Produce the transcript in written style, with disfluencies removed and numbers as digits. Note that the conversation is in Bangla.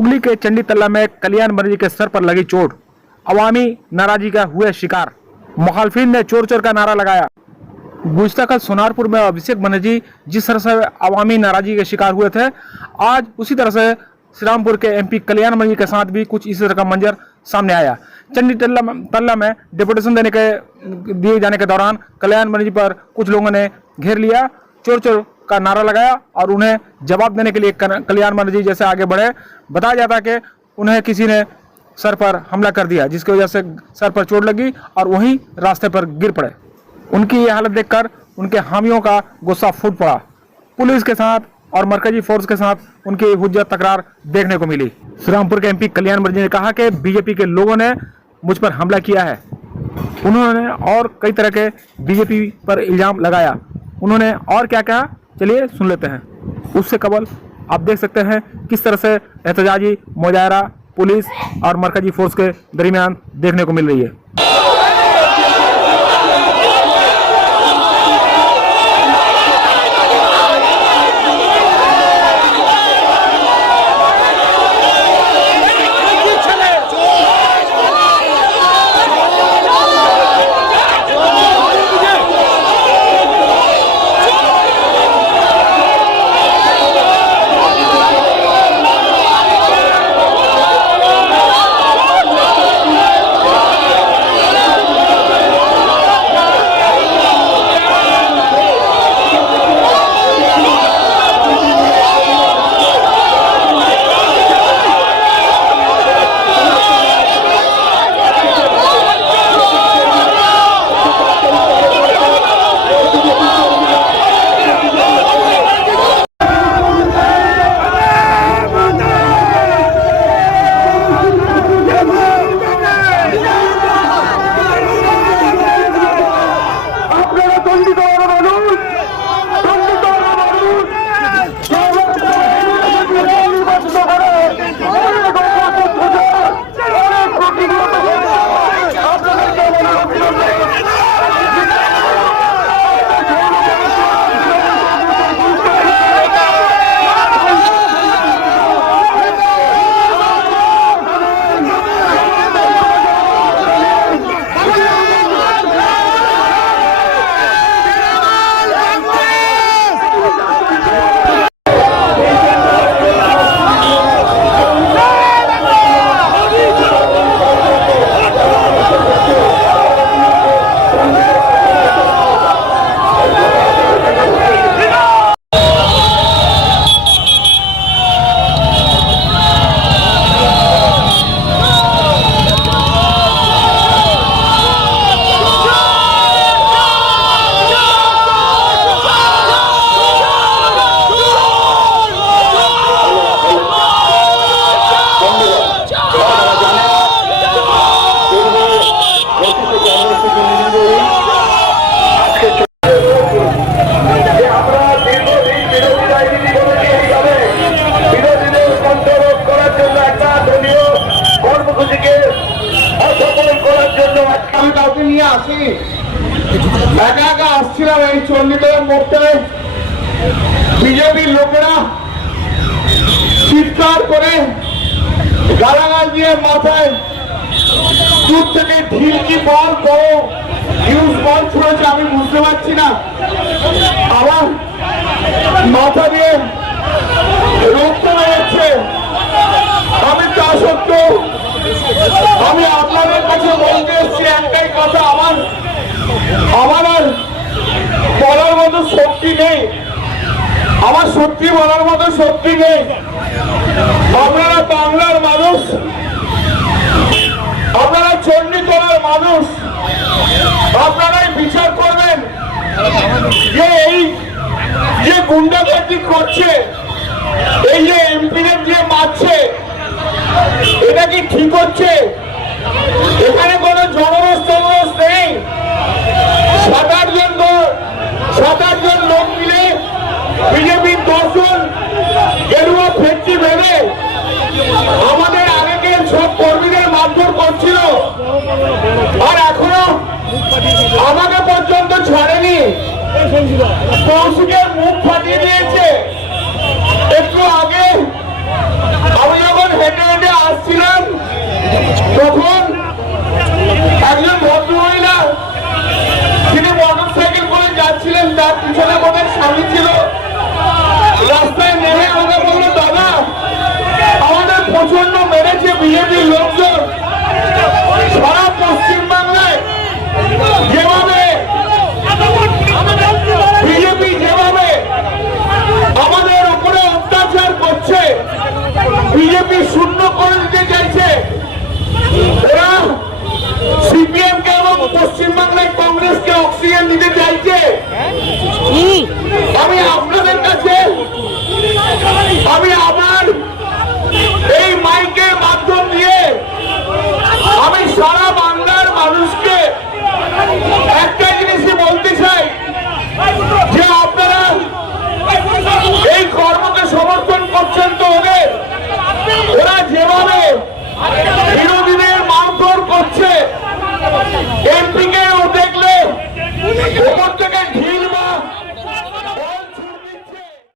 हुगली के चंडी तल्ला में कल्याण बनर्जी के सर पर लगी चोट, अवामी नाराजगी का हुए शिकार। मुखालफिन ने चोर चोर का नारा लगाया। गुज़िश्ता कल सोनारपुर में अभिषेक बनर्जी जिस तरह से अवामी नाराजगी के शिकार हुए थे, आज उसी तरह से श्रीरामपुर के एमपी कल्याण बनर्जी के साथ भी कुछ इसी तरह का मंजर सामने आया। चंडी तल्ला में डिपुटेशन दिए जाने के दौरान कल्याण बनर्जी पर कुछ लोगों ने घेर लिया, चोर चोर का नारा लगाया और उन्हें जवाब देने के लिए कल्याण बनर्जी जैसे आगे बढ़े। बताया जाता है कि उन्हें किसी ने सर पर हमला कर दिया, जिसकी वजह से सर पर चोट लगी और वहीं रास्ते पर गिर पड़े। उनकी ये हालत देखकर उनके हामियों का गुस्सा फूट पड़ा। पुलिस के साथ और मरकजी फोर्स के साथ उनकी हुज्जत तकरार देखने को मिली। श्रीरामपुर के एमपी कल्याण बनर्जी ने कहा कि बीजेपी के लोगों ने मुझ पर हमला किया है। उन्होंने और कई तरह के बीजेपी पर इल्जाम लगाया। उन्होंने और क्या कहा, चलिए सुन लेते हैं। उससे कबल आप देख सकते हैं किस तरह से एहतजाजी मुजाहरा पुलिस और मरकजी फोर्स के दरमियान देखने को मिल रही है। বিজেপির লোকেরা চিৎকার করে গালাগাল দিয়ে মাথায় দূর থেকে ঢিলকি বল বড় হিউজ বল ছুঁড়েছে, আমি বুঝতে পারছি না। আবার মাথা দিয়ে রক্ত বেরোচ্ছে। আমি তা সত্ত্বেও আমি আপনাদের কাছে বলতে এসেছি একটাই কথা, আমার আর বলার মতো শক্তি নেই, আমার সত্যি বলার মতো শক্তি নেই। আপনারা বাংলার মানুষ, আপনারা চণ্ডীতলার মানুষ, আপনারাই বিচার করবেন যে এই যে গুন্ডাগর্দি করছে, এই যে এমপিদের যে মারছে, এটা কি ঠিক হচ্ছে? এখানে কোনো জনরোষ নেই। 7-8 জন লোক মিলে বিজেপির 10 জন গেরুয়া ফেটছি ভেবে আমাদের আগের সব কর্মীদের মারধর করছিল, আর এখনো আমাকে পর্যন্ত ছাড়েনি। কৌশিকের মুখ ফাটিয়ে দিয়েছে। একটু আগে আমি যখন হেঁটে বিজেপি শূন্য করে দিতে চাইছে, ওরা সিপিএম কে এবং পশ্চিমবাংলায় কংগ্রেসকে অক্সিজেন দিতে চাইছে। আমি আপনাদের কাছে আমি আবার